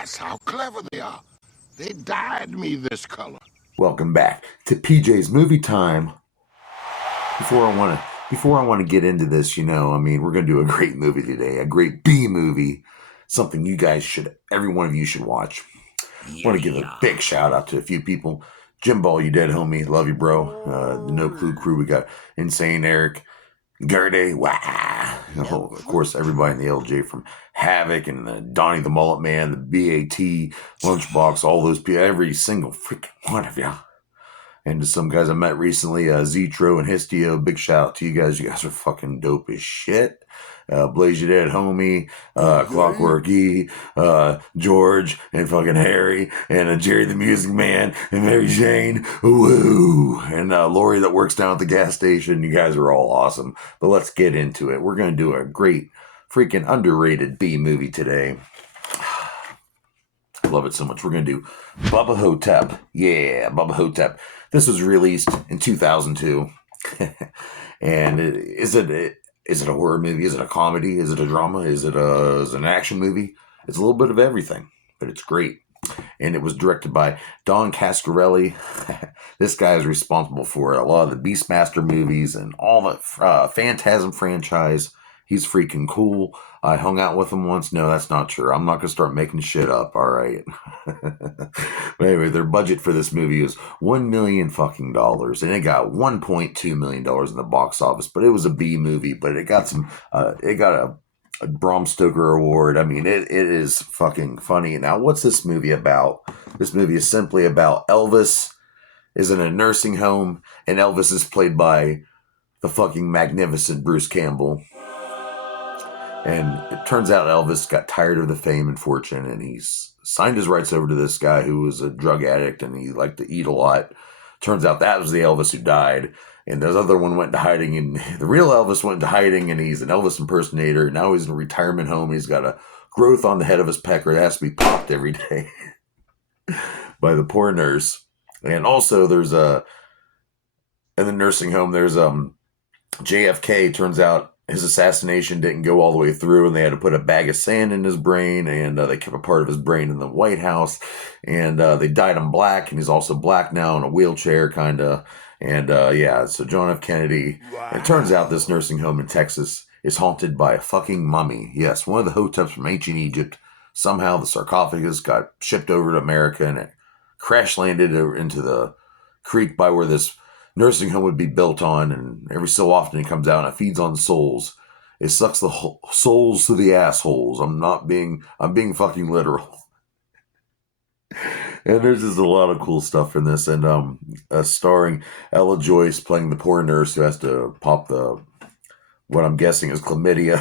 That's how clever they are. They dyed me this color. Welcome back to PJ's Movie Time. Before I want to get into this, we're going to do a great movie today, a great B movie, something every one of you should watch. I want to give a big shout out to a few people. Jim Ball, you dead homie, love you, bro. The No Clue crew, we got Insane Eric, Gerde, wah. Of course, everybody in the LJ from Havoc and the Donnie the Mullet Man, the BAT, Lunchbox, all those people, every single freaking one of you. And to some guys I met recently, Zetro and Histio, big shout out to you guys. You guys are fucking dope as shit. Blaze Your Dead Homie, Clockwork E, George, and fucking Harry, and Jerry the Music Man, and Mary Jane, woo, and Lori that works down at the gas station. You guys are all awesome. But let's get into it. We're going to do a great, freaking underrated B movie today. I love it so much. We're going to do Bubba Ho-Tep. Yeah, Bubba Ho-Tep. This was released in 2002. And is it a horror movie? Is it a comedy? Is it a drama? Is it an action movie? It's a little bit of everything, but it's great. And it was directed by Don Coscarelli. This guy is responsible for a lot of the Beastmaster movies and all the Phantasm franchise. He's freaking cool. I hung out with him once. No, that's not true. I'm not going to start making shit up. All right. But anyway, their budget for this movie was $1 million fucking dollars, and it got $1.2 million in the box office. But it was a B movie. But it got a Bram Stoker award. I mean, it is fucking funny. Now, what's this movie about? This movie is simply about Elvis is in a nursing home, and Elvis is played by the fucking magnificent Bruce Campbell. And it turns out Elvis got tired of the fame and fortune, and he's signed his rights over to this guy who was a drug addict, and he liked to eat a lot. Turns out that was the Elvis who died, and this other one went into hiding, and the real Elvis went into hiding, and he's an Elvis impersonator, and now he's in a retirement home. He's got a growth on the head of his pecker that has to be popped every day by the poor nurse. And also in the nursing home, there's JFK. Turns out his assassination didn't go all the way through, and they had to put a bag of sand in his brain, and they kept a part of his brain in the White House, and they dyed him black, and he's also black now in a wheelchair, kind of. And so John F. Kennedy. Wow. It turns out this nursing home in Texas is haunted by a fucking mummy. Yes, one of the Ho-Teps from ancient Egypt. Somehow the sarcophagus got shipped over to America, and it crash landed into the creek by where this nursing home would be built on, and every so often it comes out and it feeds on souls. It sucks the souls to the assholes. I'm being fucking literal. And there's just a lot of cool stuff in this, and starring Ella Joyce playing the poor nurse who has to pop what I'm guessing is chlamydia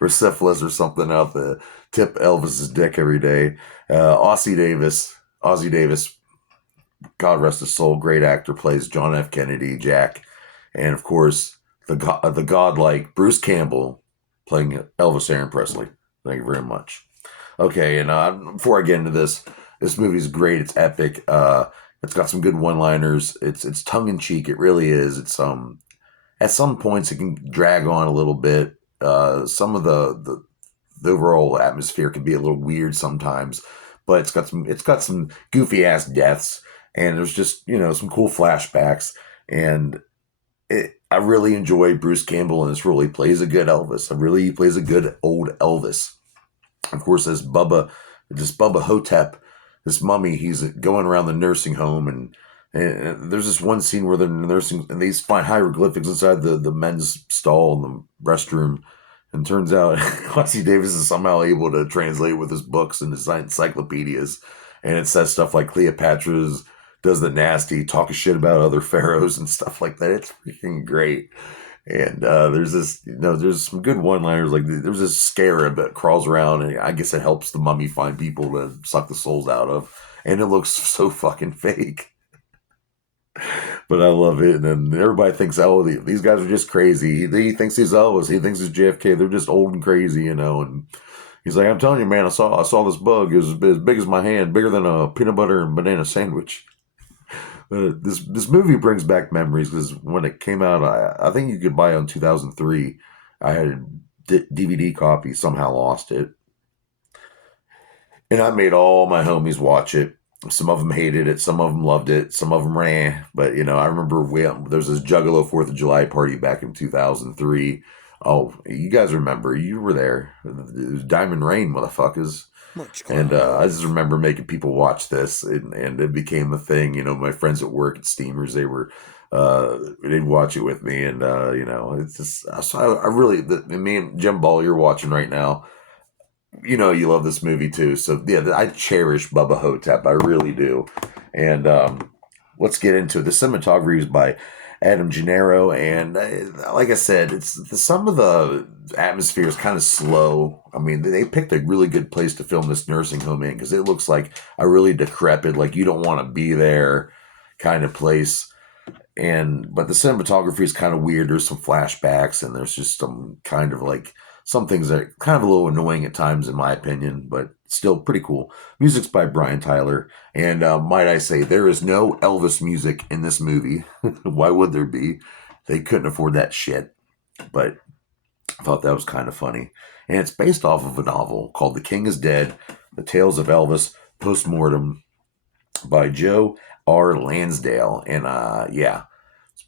or syphilis or something out the tip Elvis's dick every day. Ossie Davis, God rest his soul, great actor, plays John F. Kennedy, Jack. And of course, the godlike Bruce Campbell playing Elvis Aaron Presley. Thank you very much. Okay, and before I get into this movie's great. It's epic. It's got some good one-liners. It's tongue-in-cheek. It really is. It's at some points it can drag on a little bit. Some of the overall atmosphere can be a little weird sometimes, but it's got some goofy ass deaths. And there's just, some cool flashbacks. And I really enjoy Bruce Campbell in this role. He plays a good Elvis. He plays a good old Elvis. Of course, this Bubba Ho-Tep, this mummy, he's going around the nursing home. And there's this one scene where they're nursing, and they find hieroglyphics inside the men's stall in the restroom. And turns out Ossie Davis is somehow able to translate with his books and his encyclopedias. And it says stuff like Cleopatra's does the nasty, talking shit about other pharaohs and stuff like that. It's freaking great. And there's some good one-liners. Like there's this scarab that crawls around, and I guess it helps the mummy find people to suck the souls out of. And it looks so fucking fake. But I love it. And then everybody thinks, these guys are just crazy. He thinks he's Elvis. He thinks he's JFK. They're just old and crazy, And he's like, I'm telling you, man, I saw this bug. It was as big as my hand, bigger than a peanut butter and banana sandwich. This movie brings back memories because when it came out, I think you could buy it in 2003. I had a DVD copy, somehow lost it. And I made all my homies watch it. Some of them hated it, some of them loved it, some of them ran. But I remember there was this Juggalo 4th of July party back in 2003. Oh, you guys remember? You were there. It was Diamond Rain, motherfuckers. Much And I just clowns. remember making people watch this, and it became a thing. My friends at work at Steamers, they'd watch it with me, and it's just so I really, me and Jim Ball, you're watching right now. You love this movie too. So yeah, I cherish Bubba Ho-Tep. I really do. And let's get into it. The cinematography is by Adam Gennaro, and like I said, some of the atmosphere is kind of slow. I mean, they picked a really good place to film this nursing home in because it looks like a really decrepit, like you don't want to be there kind of place. But the cinematography is kind of weird. There's some flashbacks, and there's just some things that are kind of a little annoying at times, in my opinion, but still pretty cool. Music's by Brian Tyler, and might I say, there is no Elvis music in this movie. Why would there be? They couldn't afford that shit, but I thought that was kind of funny. And it's based off of a novel called The King is Dead, The Tales of Elvis Postmortem by Joe R. Lansdale. And yeah, it's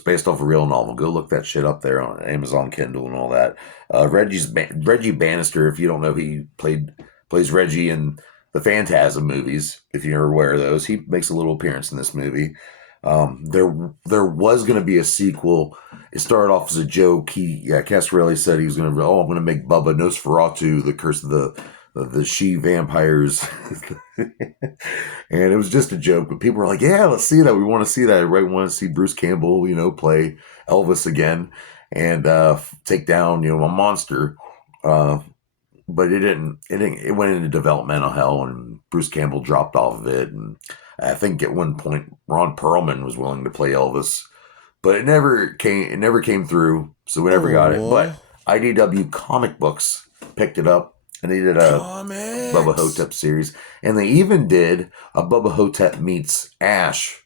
based off a real novel. Go look that shit up there on Amazon Kindle and all that. Reggie Bannister, if you don't know, he plays Reggie in the Phantasm movies. If you're aware of those, he makes a little appearance in this movie. There was going to be a sequel. It started off as a joke. Coscarelli said he was going to. Oh, I'm going to make Bubba Nosferatu, the curse of the she vampires. And it was just a joke, but people were like, yeah, let's see that. We want to see that. Everybody want to see Bruce Campbell, play Elvis again and take down, a monster. But it went into developmental hell, and Bruce Campbell dropped off of it. And I think at one point Ron Perlman was willing to play Elvis, but it never came through. So we never got it. But IDW Comic Books picked it up, and they did a Bubba Ho-Tep series. And they even did a Bubba Ho-Tep meets Ash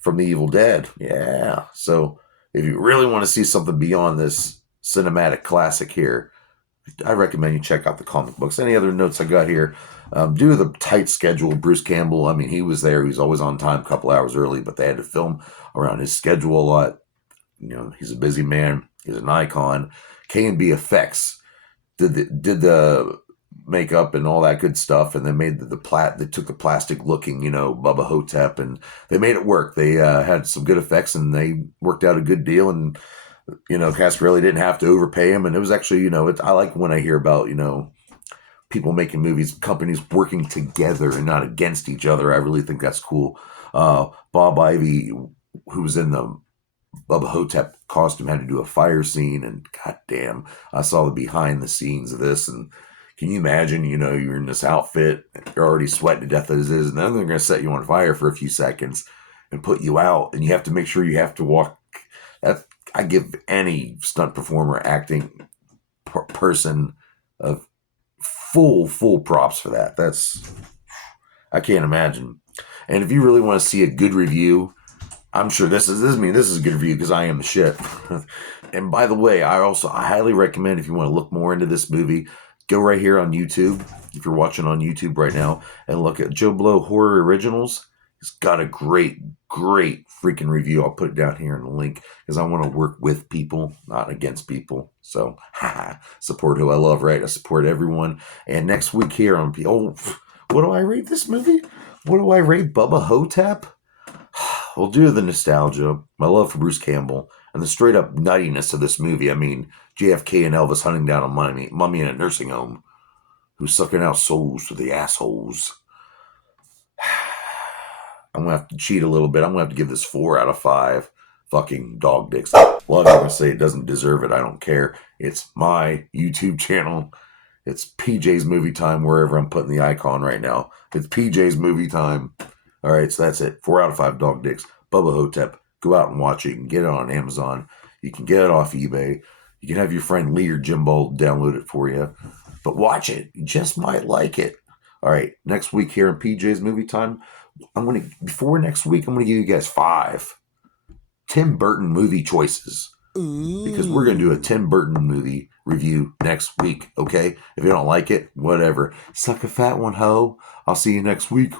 from The Evil Dead. Yeah. So if you really want to see something beyond this cinematic classic here, I recommend you check out the comic books. Any other notes I got here? Due to the tight schedule, Bruce Campbell, I mean, he was there. He was always on time, a couple hours early, but they had to film around his schedule a lot. He's a busy man. He's an icon. K&B Effects did the makeup and all that good stuff, and they made they took the plastic looking, Bubba Ho-Tep, and they made it work. They had some good effects, and they worked out a good deal, and Coscarelli didn't have to overpay him, and it was actually, I like when I hear about, people making movies, companies working together and not against each other. I really think that's cool. Bob Ivy, who was in the Bubba Ho-Tep costume, had to do a fire scene, and goddamn, I saw the behind the scenes of this, and can you imagine, you're in this outfit, you're already sweating to death as is, and then they're going to set you on fire for a few seconds and put you out, and you have to make sure you have to walk. I give any stunt performer, acting person of full props for that. I can't imagine. And if you really want to see a good review, I'm sure this is a good review because I am the shit. And by the way, I highly recommend, if you want to look more into this movie, go right here on YouTube. If you're watching on YouTube right now, and look at Joe Blow Horror Originals. He's got a great freaking review. I'll put it down here in the link because I want to work with people, not against people. So, support who I love, right? I support everyone. And next week here on what do I rate this movie? What do I rate Bubba Ho-Tep? Well, due to the nostalgia, my love for Bruce Campbell, and the straight up nuttiness of this movie. I mean, JFK and Elvis hunting down a mummy in a nursing home who's sucking out souls to the assholes. I'm going to have to cheat a little bit. I'm going to have to give this 4 out of 5 fucking dog dicks. A lot of people are going to say it doesn't deserve it. I don't care. It's my YouTube channel. It's PJ's Movie Time, wherever I'm putting the icon right now. It's PJ's Movie Time. All right, so that's it. 4 out of 5 dog dicks. Bubba Ho-Tep. Go out and watch it. You can get it on Amazon. You can get it off eBay. You can have your friend Lee or Jimbo download it for you. But watch it. You just might like it. All right, next week here in PJ's Movie Time, before next week, I'm going to give you guys 5 Tim Burton movie choices. Ooh. Because we're going to do a Tim Burton movie review next week, okay? If you don't like it, whatever. Suck a fat one, ho. I'll see you next week.